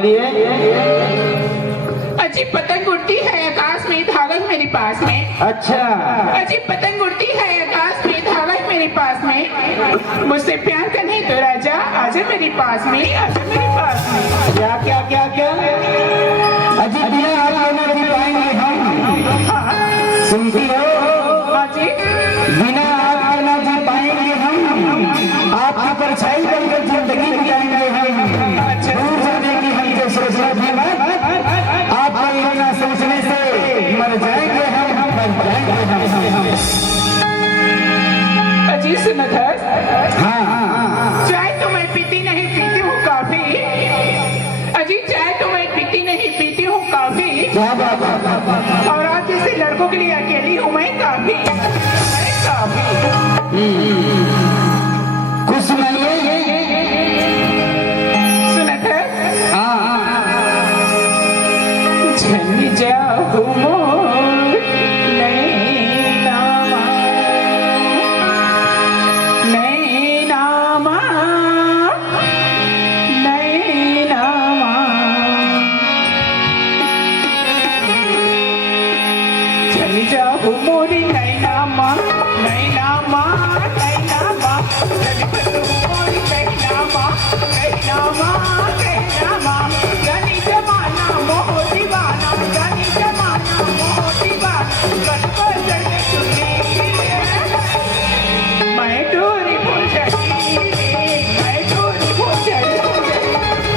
बोलिए। अजी पतंग उड़ती है आकाश में, धागा मेरे पास में। अच्छा, अजी पतंग उड़ती है आकाश में, धागा मेरे पास में। मुझसे प्यार करने तो राजा आजा मेरे पास में, आजा मेरे पास में। क्या क्या क्या क्या? अजी बिना आपके न जी पाएंगे हम। सुनती हो? अजी बिना आपके न जी पाएंगे हम, आपकी परछाई बनकर जिंदगी बिताएंगे हम। दूर जाने की हमसे सोचना भी मत, आपको इतना सोचने से मर जाएंगे हम, मर जाएंगे हम। अजी सुनधर, हाँ, चाय तो मैं पीती नहीं, पीती हूँ काफी। अजी चाय तो मैं पीती नहीं, पीती हूँ काफी। क्या बात है? और आप जैसे लड़कों के लिए अकेली हूँ मैं काफी, मैं काफी। कुछ सुनाइए। सुनधर, हाँ, झन जाऊँ मोर नैनामा, नैनामा, नैनामा। झन जाऊँ मोर नैनामा, नैनामा, नैनामा। झन जाऊँ मोर नैनामा, नैनामा, नैनामा। जानी जमाना मोह दीवाना, जानी जमाना मोह दीवाना। कट पर चढ़ चुकी मैं डोरी भूल जाती, मैं डोरी भूल जाती,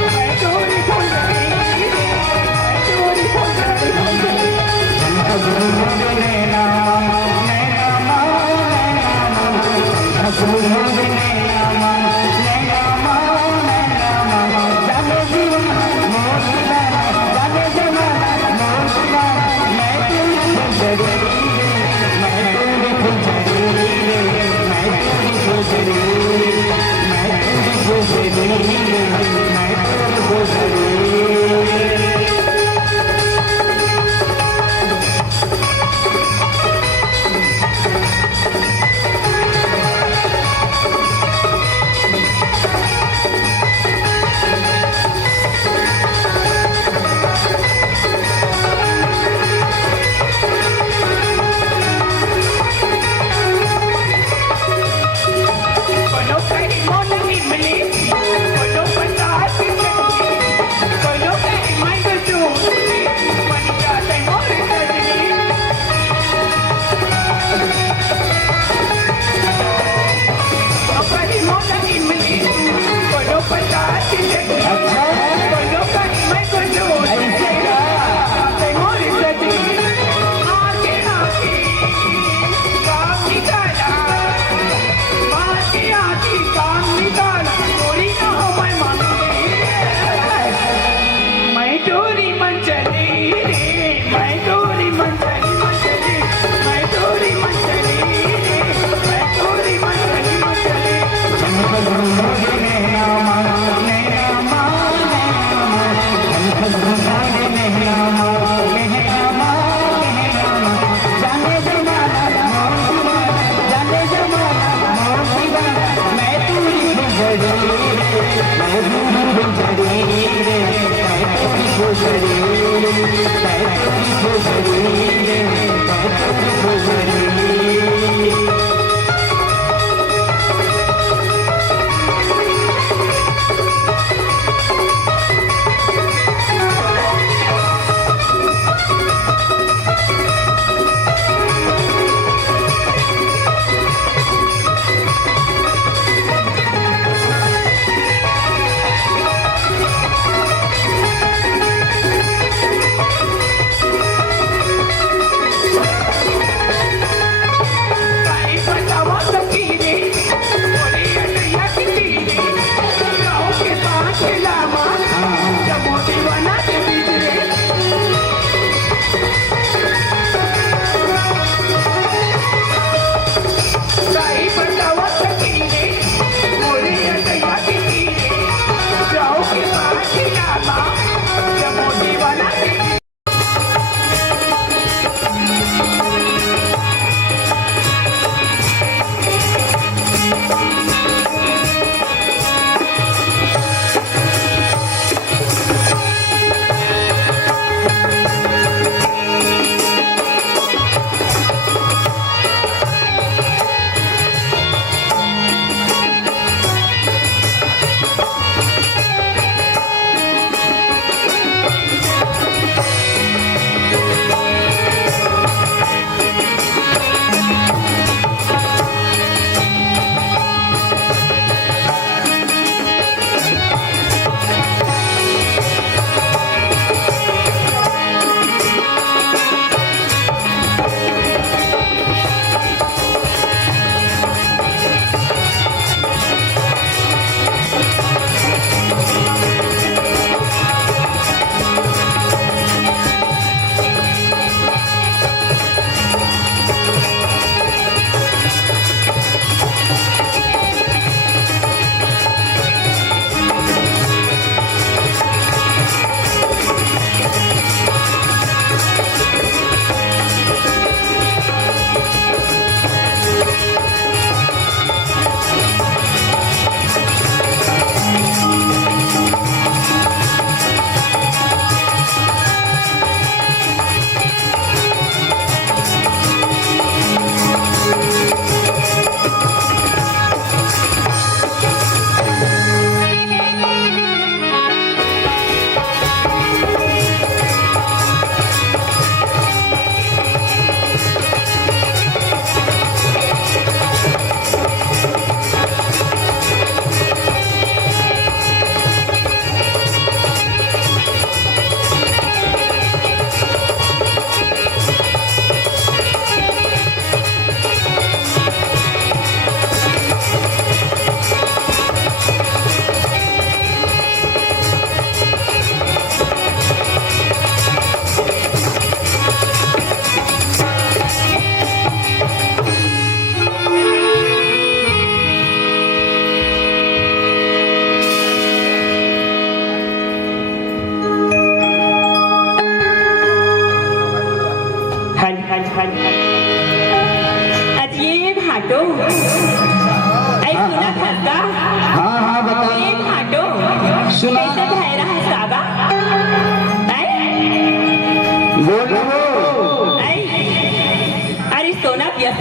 मैं डोरी भूल जाती, मैं डोरी भूल जाती।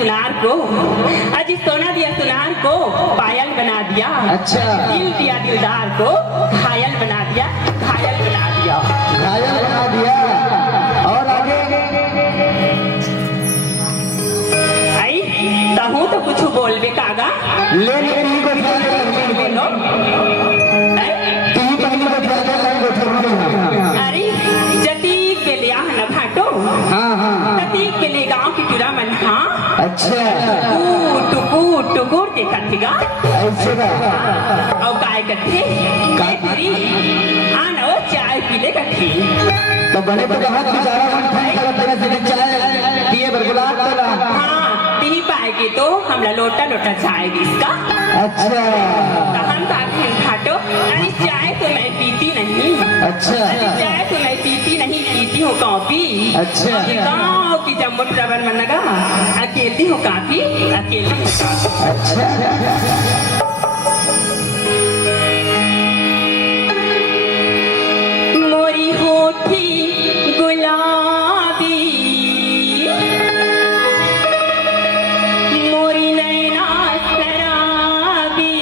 सुनार को, अजी सोना दिया सुनार को पायल बना दिया। अच्छा। दिल दिया दिलदार को घायल बना दिया, घायल बना दिया। घायल बना दिया। और आगे आई तहूँ तो कुछ बोलबे कागा। ले नहीं बता बोलो तू पहले बता दे नहीं बता। अरे जती के लिया न भाटो, हाँ हाँ जती के लिए गांव की टुरा मन। हाँ अच्छा टुकुर टुकुर देखा थीगा। ऐसे का और काय करते तुरी आना वो चाय पीले कठी। तो बने तो बहुत बेचारा मन खाई कर तेरे से चाय पिए बरगुलाट चला। हाँ ती पाएगी तो हमला लोटा लोटा चाय इसका। अच्छा तो हम घाटो अरे चाय तो मैं पीती नहीं। अच्छा चाय तो मैं पीती नहीं, पीती हूँ कॉफी। अच्छा। गाँव की जम्मू ट्रबल मन लगा अकेली हूँ काफी, अकेली हूँ काफी। अच्छा मोरी होठी गुलाबी, मोरी नैना शराबी,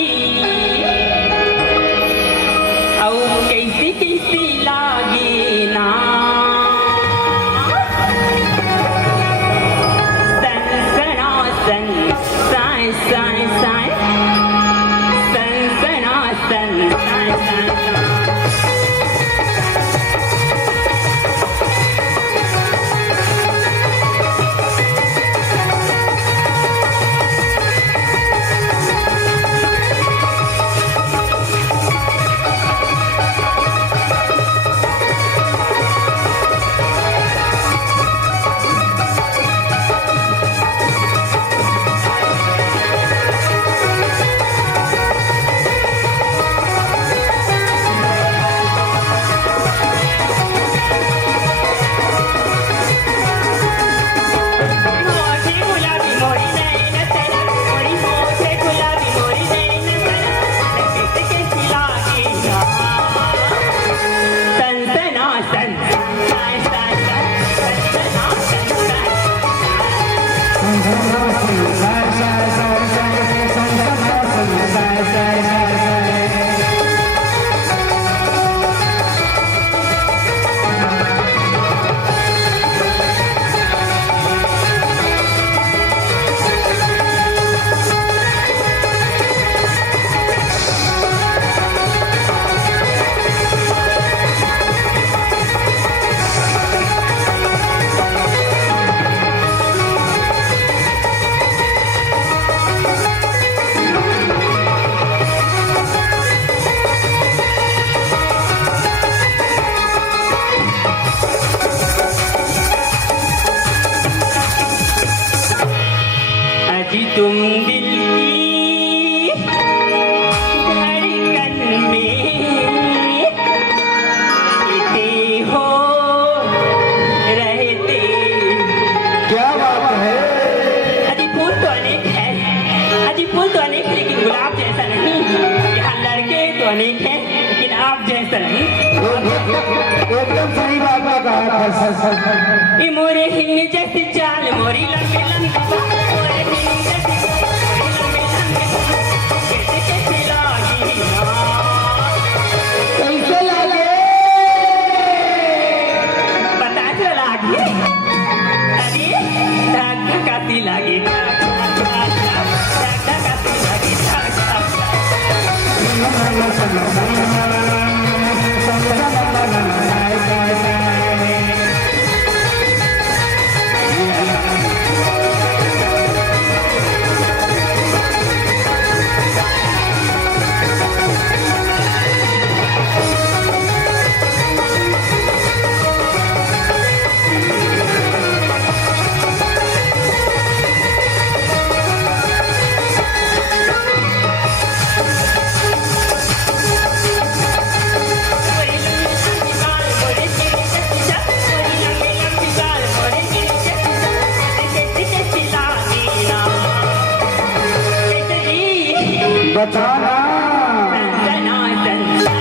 औ कैसी कैसी लागे ना सनसना सन साय साय साय सनसना सन साय साय साय। अजी तुम दिल की धड़कन में रहते हो, रहते। क्या बात है। अजी फूल तो अनेक है, अजी फूल तो अनेक है लेकिन गुलाब जैसा नहीं। यहाँ लड़के तो अनेक है लेकिन आप जैसा नहीं। एकदम सही बात कहा था। ये मोरे हिंग जैसी चाल, मोरी लंबी लंबी मोरे हिंग जैसी चाल, मोरी लंबी लंबी कैसे कैसे लागी ना। कैसे लगे पता चला लागी। अरे धक धकाती लागी, धक धकाती लागी, धक बताना सनसना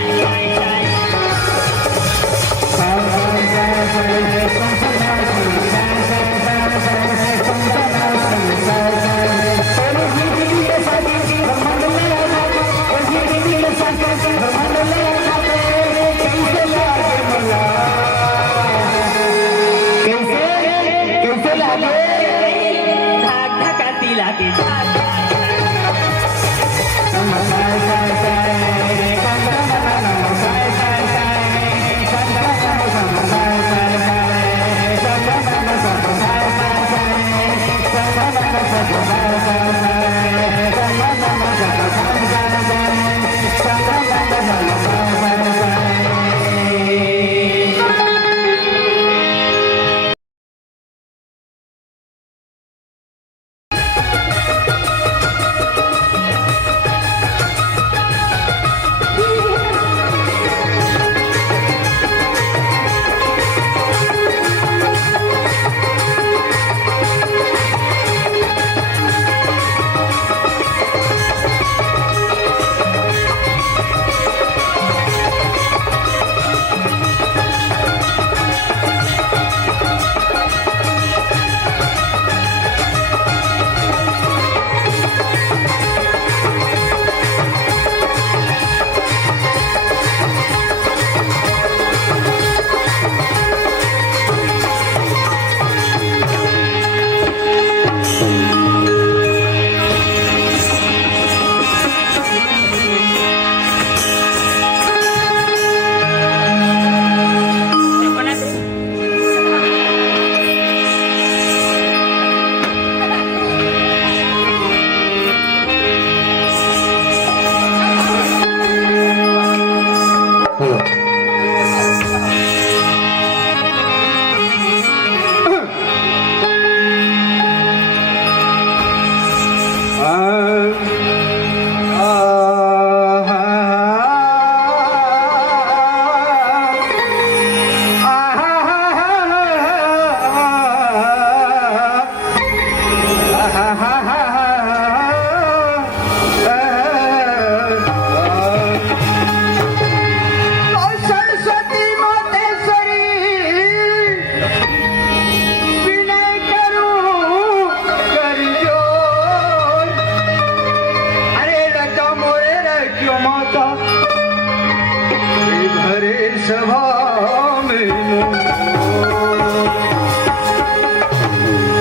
भरे सभा में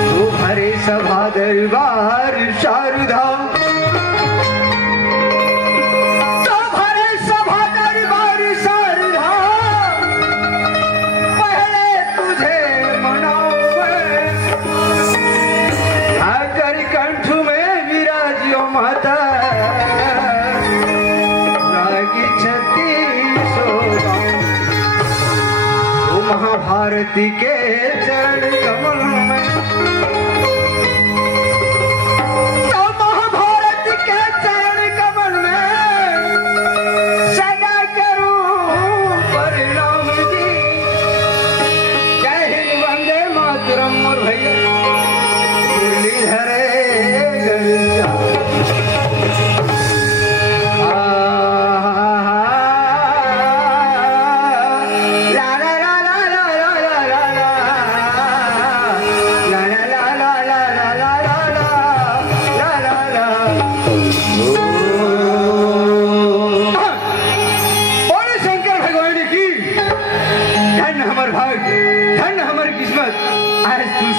तो भरे सभा दरबार शारदा तो भरे सभा दरबार शारदा पहले तुझे मनाऊं आकर कंठ में विराजियो माता महाभारती के चरण कमल में तो महाभारत के चरण कमल में सदा करूं परिणाम जी। जय हिंद वंदे मातरम और भैया मुरलीधरे गंजा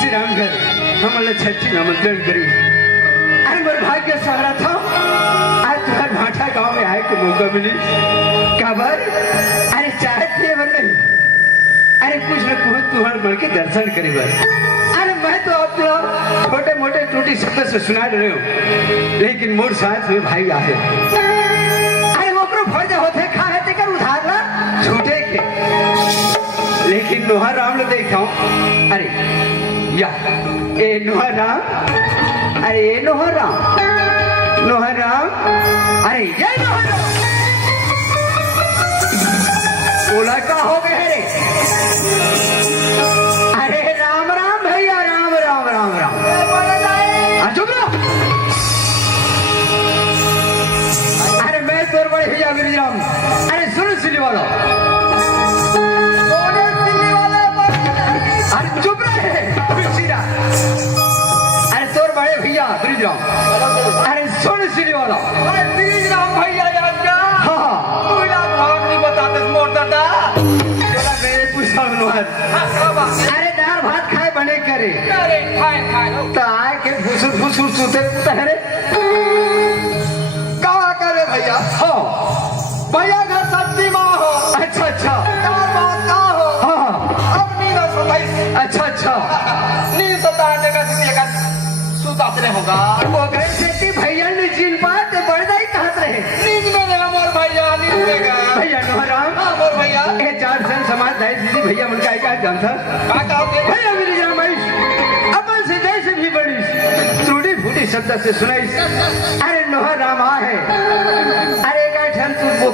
हमला छठी आमंत्रण करी। अरे मेरे भाग्य सहारा था आज तुम्हारे भाटा गांव में आए के मौका मिली काबर। अरे चाहत नहीं बन नहीं अरे कुछ न कुछ तुम्हारे मन के दर्शन करे बर। अरे मैं तो आप लोग छोटे मोटे टूटी शब्द से सुना रहे हो लेकिन मोर साथ में भाई आए। अरे वो फर्ज होते खाए कर उधार ला छूटे के लेकिन नोहर राम लोग देखा अरे या ए नोहराम अरे ये नोहराम अरे ये नोहराम बोला का हो गए रे। अरे राम राम भैया राम राम राम राम चुप रहो। अरे मैं तोर बड़े भैया गिरिराम अरे सुन सिली वाला अरे चुप रहे अरे तोर बड़े भैया ब्रिजराम अरे सुन सिली वाला ब्रिजराम भैया याद का हाँ भाग नहीं बताते मोर दादा चला मेरे पूछा अरे दाल भात खाए बने करे खाए तो आए के फुसुर सुते तहरे का करे भैया हो भैया घर सब्जी माँ हो अच्छा दाल भात का हो हाँ अपनी अच्छा नींद सताने का सुताते होगा वो गए सेठी भैया ने जिन बात बढ़ जाई कहत रहे नींद में रहा मोर भैया नींद में गया भैया नोहराम हां मोर भैया ए चार सन समाज दाई दीदी भैया मन का जान था का भैया मेरी रमेश अपन से जैसे भी बड़ी टूटी फूटी शब्द से सुनाई। अरे नोहराम आ है अरे का ठन तू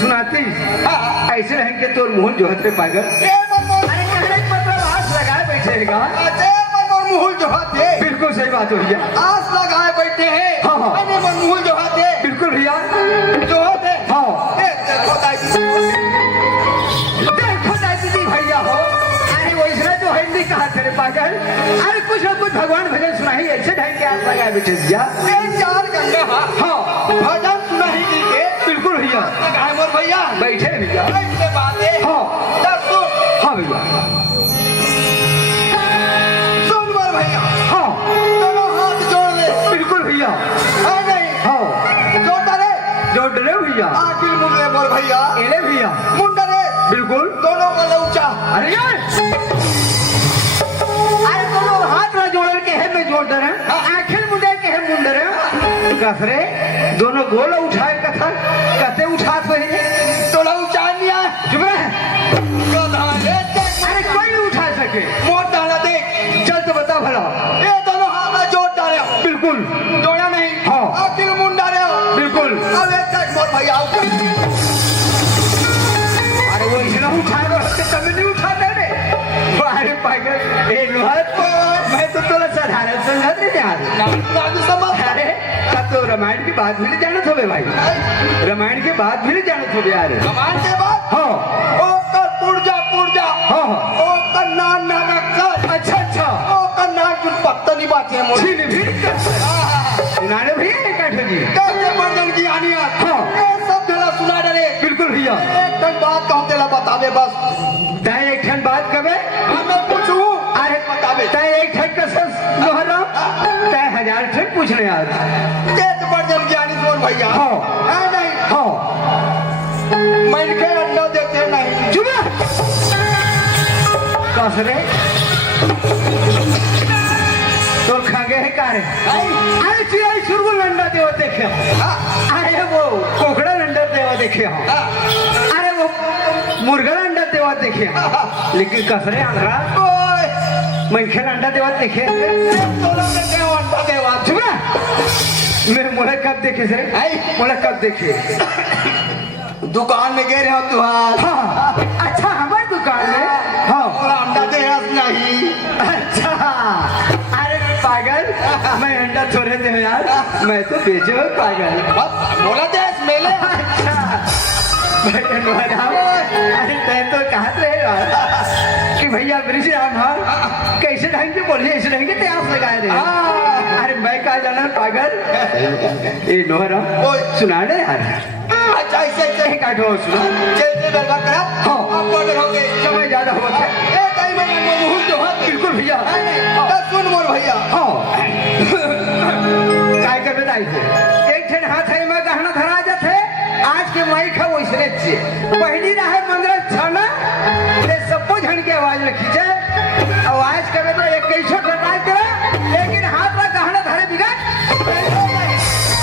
सुनाती ऐसे रह के तोर मुंह जो हते पागल अरे कहने मतलब हाथ लगाए बैठेगा मुहुल जो हाथे बिल्कुल सही बात हो भैया आस लगाए बैठे हैं हाँ मैंने मुहुल जो हाथे बिल्कुल भैया जो हाथे हाँ देखो दाई दीदी भैया हो अरे वो इसने जो हिंदी कहा तेरे पागल अरे कुछ न कुछ भगवान भजन सुनाई ऐसे ढंग के आस लगाए बैठे भैया चार गंगा हाँ भजन सुनाई दी के बिल्कुल भैया मोर भैया बैठे भैया बातें हाँ हाँ भैया हाँ दोनों हाथ जोड़ ले बिल्कुल भैया नहीं हाँ जोड़ डरे भैया आखिर मुंडे बोल भैया एले भैया मुंडरे बिल्कुल दोनों को ऊंचा अरे यार अरे दोनों हाथ ना जोड़ के है मैं जोड़ डरे आखिर मुंडे के है मुंडरे कसरे दोनों गोल उठाए कथा कहते उठात वही दोनों उठा लिया चुप रहे अरे कोई नहीं उठा सके मोट डाला देख चल तो बता भला ये दोनों हाथ में जोड़ डाले बिल्कुल जोड़ा नहीं हाँ आखिर मुंड डाले बिल्कुल अब एक तक मोर भैया अरे वो इतना उठाए वो हत्ते कभी नहीं उठाते रे अरे पागल ए लोहर मैं तो थोड़ा साधारण समझत नहीं यार अरे तो रामायण की बात भी नहीं जानत होबे भाई रामायण की बात भी नहीं जानत होबे यार रामायण के बात हाँ ओ कर पुरजा हाँ ओ कर नान अच्छा ओ कर नान कुछ पत्ता नहीं बात है मोर ठीक भी नाने भैया कैसे जी कैसे बर्तन की आनिया हाँ ये सब जला सुना डरे बिल्कुल भैया एक बात कहते ला पूछने यार तेज पर जब ज्ञानी मोर भैया हाँ। है नहीं हाँ मन के अंडा देते नहीं चुप कसरे तो खागे है कारे अरे चिड़ै सुरगुल अंडा देव देखे अरे वो कोकड़ा अंडा देव देखे अरे वो मुर्गा अंडा देवा देखे लेकिन कसरे आंध्रा मनखे अंडा देवा देखे अंडा देवा चुप मैं मोला कब देखे सर मोला कब देखे दुकान में गए रहे तू हाँ अच्छा हमारे दुकान में हाँ अंडा दे नहीं अच्छा अरे पागल मैं अंडा थोड़े दे यार मैं तो बेचो पागल बोला दे मेले अच्छा अरे तय तो कहा कि भैया ब्रिज राम हाँ कैसे ढंग से बोलिए ऐसे ढंग से त्यास लगाए रहे अरे मैं कहा जाना पागल ये नोहरा सुना दे यार अच्छा ऐसे काटो सुना जैसे बर्बाद करा हाँ आप बॉर्डर हो गए समय ज्यादा हो गया ए टाइम में मुहूर्त जो हाथ बिल्कुल भैया दस सुन मोर भैया हाँ काय कर बताई थे एक ठन हाथ है में गहना धरा जाते आज के माई खा वैसने छे पहली रहे मंदिर छाना ये सबको झन के आवाज में खींचे आवाज करे तो एक कैसे ट्राई करे लेकिन हाथ में गहना धरे बिगड़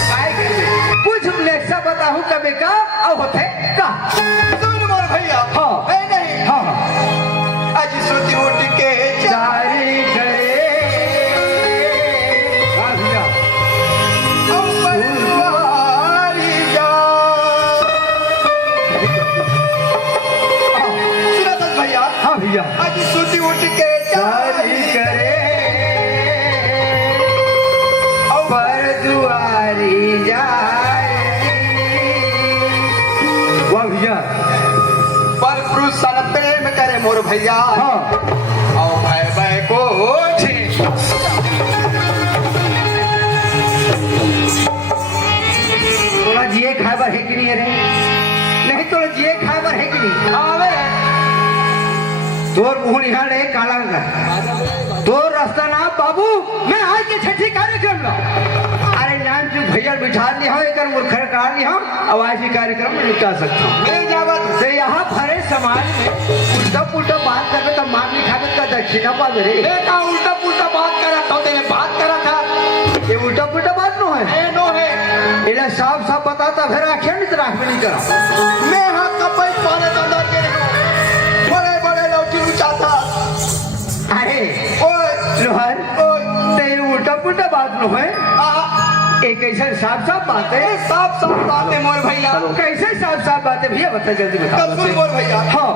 काय करे कुछ लेक्सा बताऊं कबे का और होते का सुन मोर भैया हाँ है नहीं हाँ आज सोती उठ के जारी करे हाँ भैया ऊपर दुआरी जा सुना दस भैया हाँ भैया आज सोती उठ के जारी करे पर दुआरी जाए वाह भैया पर पुरुष सन प्रेम करे मोर भैया हाँ और भाई भाई को थोड़ा जिए खाबर है कि नहीं अरे नहीं थोड़ा जिए खाबर है कि नहीं आवे तोर मुंह निहाल है काला का तोर रास्ता ना बाबू मैं आज के छठी कार्यक्रम ला अरे नाम जो भैया बिठा लिया एक मूर्खर काट लिया अब आज ही कार्यक्रम में निपटा सकता हूँ नहीं जावत तो यहाँ भरे समाज में उल्टा पुल्टा बात करके तो मार लिखावे का दक्षिणा पावे रे बेटा उल्टा पुल्टा बात करा था तेरे बात करा था ये उल्टा पुल्टा बात नो है ए नो है इला साफ साफ बताता फिर आखिर नहीं तो राख में नहीं करा मैं हाथ का पैस पाने तो अंदर के बड़े बड़े लौटी उचाता अरे ओए लोहर ओए तो ये उल्टा पुल्टा बात नो है आ एक ऐसा साफ साफ बात है साफ साफ बात है मोर भैया कैसे साफ साफ बात है भैया बता जल्दी बता सुन मोर भैया हाँ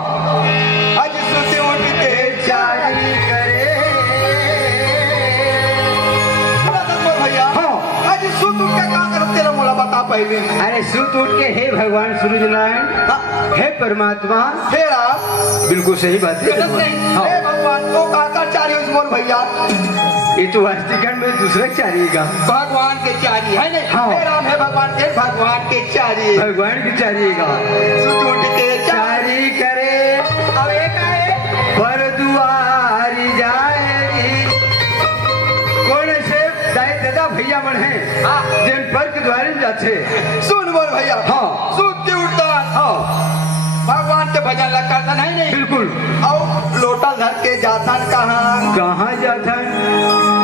आज सोते उठ के जारी करे सुना दस मोर भैया हाँ आज सुत उठ के का करत तेरा मोला बता पहले अरे सुत उठ के हे भगवान सूरज नारायण हे परमात्मा तेरा बिल्कुल सही बात है गलत नहीं हाँ हे भगवान तो काका चारी उस मोर भैया ये तो वास्तिकन में दूसरा चाहिएगा भगवान के चारी है नहीं हाँ। हे राम है भगवान के चारी भगवान की चाहिएगा सुत उठ के जारी करे अब एक आए पर दुआरी जाएगी कौन से दाई दादा भैया मन है जिन पर के द्वारे जाते सुन मोर भैया हाँ। सुत के उठता हाँ भगवान के भजन लगा था नहीं बिल्कुल और लोटा धर के जाता कहाँ कहाँ जाता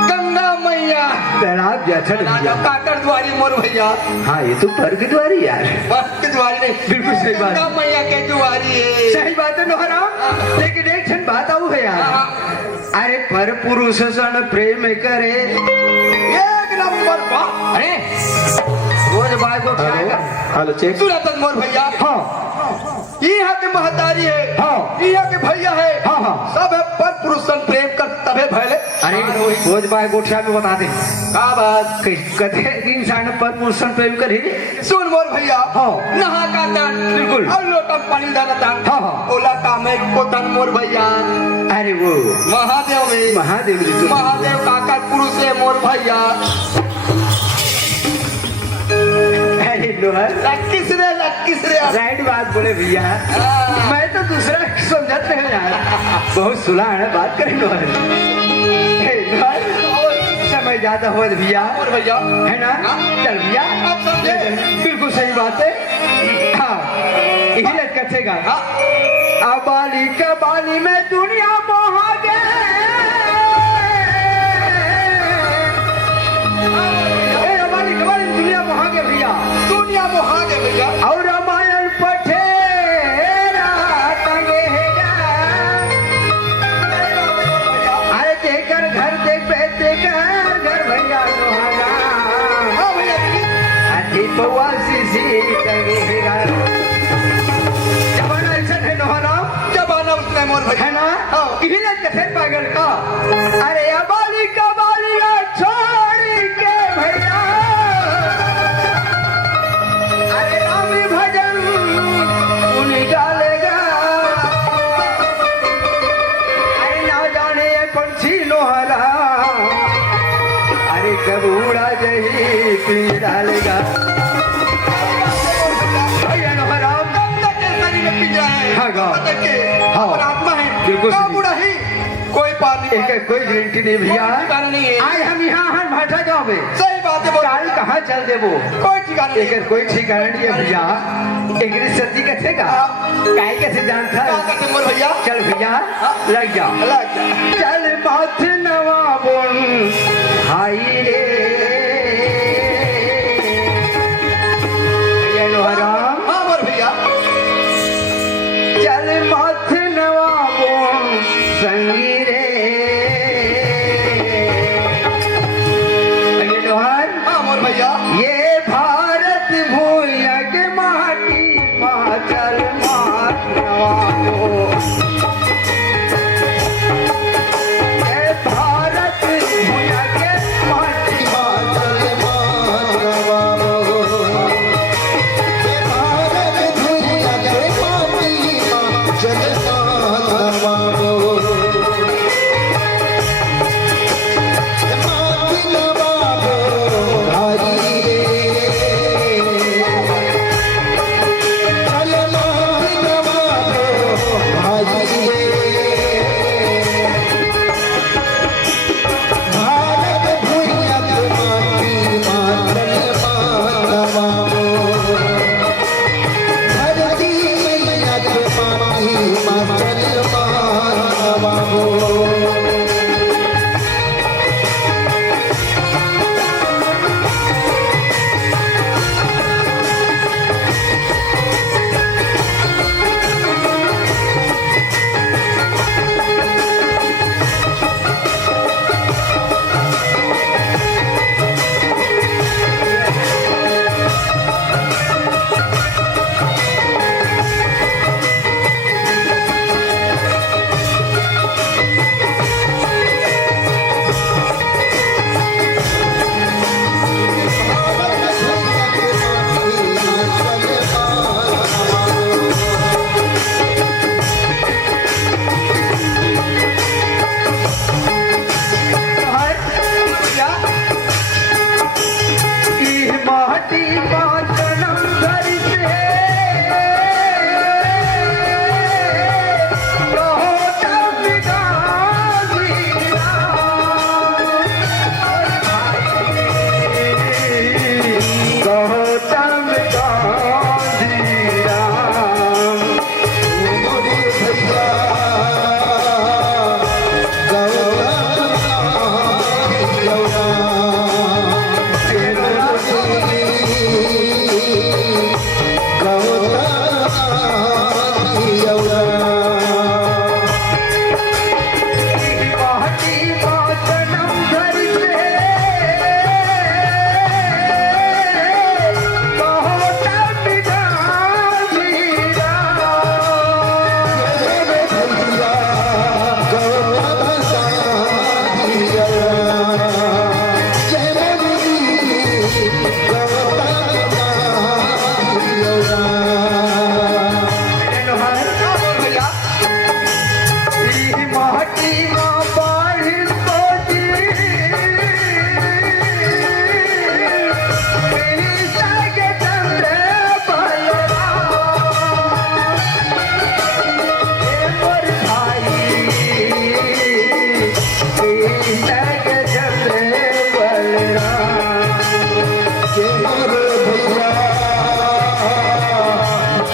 गंगा मैया तालाब जाता राजा काकर द्वारी मोर भैया हाँ ये तो पर के द्वारी यार बस के द्वारी नहीं बिल्कुल सही बात गंगा मैया के द्वारी है सही बात है नोहरा लेकिन एक क्षण बात आऊ है यार अरे पर पुरुष सन प्रेम करे एक नंबर बात अरे रोज बाय को क्या कर हेलो चेक सुना तक मोर भैया हाँ यहाँ के महतारी है हाँ। यहाँ के भैया है हाँ हाँ सब है पर पुरुष सन प्रेम कर तबे भले अरे रोज बाय गोठिया में बता दे का बात कथे इंसान पर पुरुष सन प्रेम करे सुन मोर भैया हाँ। नहा का तन बिल्कुल। और लोटा पानी डाला तन हाँ, हाँ। ओला का में को तन मोर भैया अरे वो महादेव में महादेव जी तो महादेव काकर पुरुष है मोर भैया अरे लोहर लक्कीस रे राइट बात बोले भैया मैं तो दूसरा समझते हैं यार बहुत सुलह है बात करें लोहर लोहर समय ज्यादा हो भैया और भैया है ना। चल भैया आप समझे बिल्कुल सही बात है। हाँ यही लग कथेगा। अब बाली का बाली में दुनिया मोहा गए, बाली का बाली दुनिया मोहा गए भैया, दुनिया में आ गए भैया और रामायण पठेरा तंगेरा। अरे देकर घर देख देकर घर भैया सुहाना, हाँ भैया अति पौआ सी तंगेरा। जमाना ऐसा है नोहरा, जमाना उसने मोर भैया है ना। हाँ। यही लग कथे पागल का। अरे अबाली का बालिया छोड़ के भैया, अरे राम भजन उन डालेगा। अरे ना जाने ये पंछी लोहारा, अरे कब उड़ा जही पी डालेगा। भैया लोहारा हाँ, गाओ। हाँ। आत्मा है बिल्कुल का सही। बुढ़ा ही कोई पार नहीं एक कोई गारंटी नहीं भैया। ठिकाना नहीं है आज हम यहाँ हर भाषा जाओगे, सही बात है बोल काल कहाँ चल देबो कोई ठिकाना नहीं है एक कोई ठिकाना नहीं है भैया। एक सती कथे का काय कैसे जानता क्या है। करते मोर भैया चल भैया लग जा। लग जा चल माथ नवाबुन हाई रे भैया लोहारा। हाँ मोर भैया चल माथ नवाबुन संगी रे भैया लोहार। हाँ मोर भैया ये भारत भूया के माटी माचल मात नवाबो। ये भारत भूया के माटी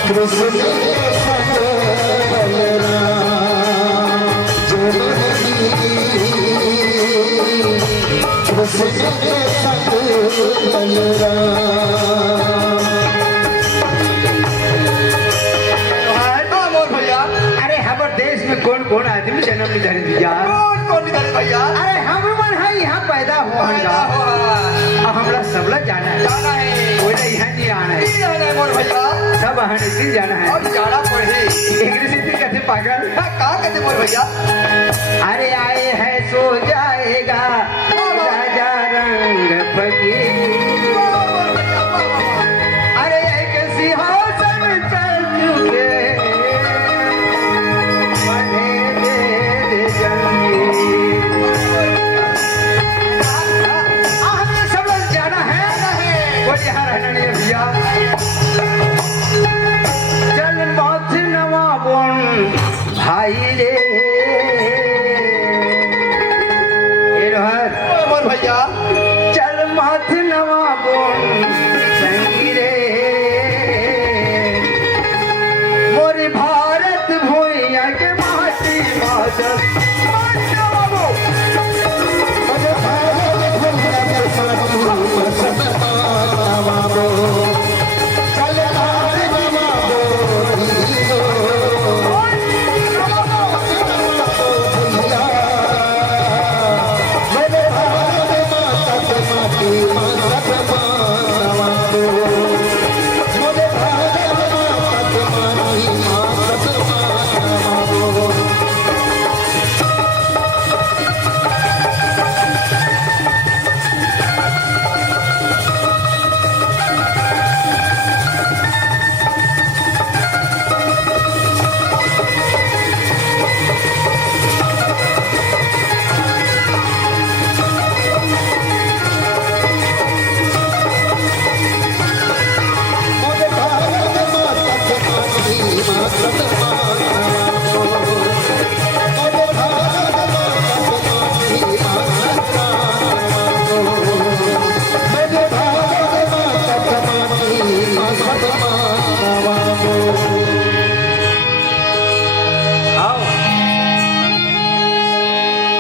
कृष्ण के संग बलराम जोड़ी कृष्ण के संग बलराम। अरे हमारे देश में कौन कौन आदमी जन्म ले धरे दिया कौन निकाले भैया? अरे हम मन है यहाँ पैदा हुआ अब हमरा सबला जाना है जाना है कोई यहाँ नहीं आना है नहीं जाना है मोर भैया। सब हंड दिन जाना है अब जाना पड़े इंग्लिश हिंदी कहते पागल कहा कहते मोर भैया? अरे आए है सो जाएगा राजा रंग फकीर अरे एक सिंहासन चल चुके बने तेरे जंगीर हमें सब लोग जाना है कोई यहाँ रहना नहीं है भैया चल मौत नवाबुन भाई रे मोर भैया चल मौत नवाबुन संगी रे मोरी भारत भूइया के माटी मादर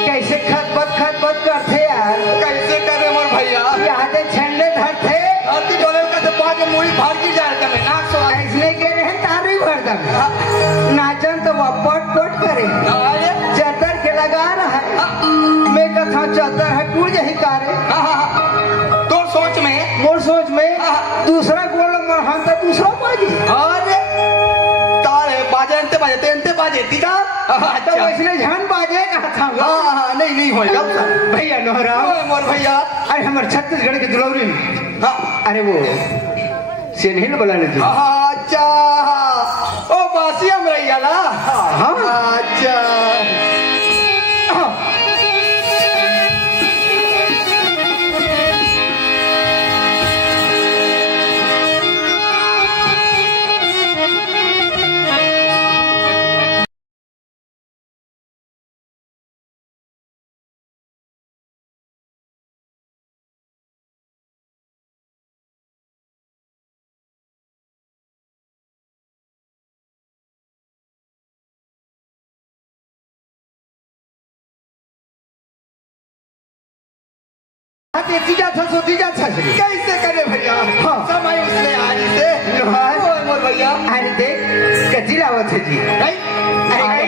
कैसे खतबत करते यार कैसे करे मोर भैया? यादें झंडे धरते धरती डोले का तो पाके मुड़ी भार की जाए तमे नाक सो इसलिए कह रहे हैं तारी भरदम नाचन तो वह पट पट करे अरे चदर के लगा रहा है मैं कथा चदर है टूट जही कारे तो सोच में मोर सोच में दूसरा गोल मरहन तो दूसरा बाजी अरे तारे बाजे अंते बाजे तीका तो इसलिए झन बाजे कहा था हाँ नहीं होएगा भैया लोहराव मोर भैया। अरे हमारे छत्तीसगढ़ के दुलौरी में हाँ अरे वो सेनहिल बोला लेती अच्छा ओ बासी हम रही ना हाँ अच्छा तीजा था सो तीजा था कैसे करे भैया? हाँ। समय उसने आज से लोहार मोर भैया अरे देख कची लावत है जी नहीं अरे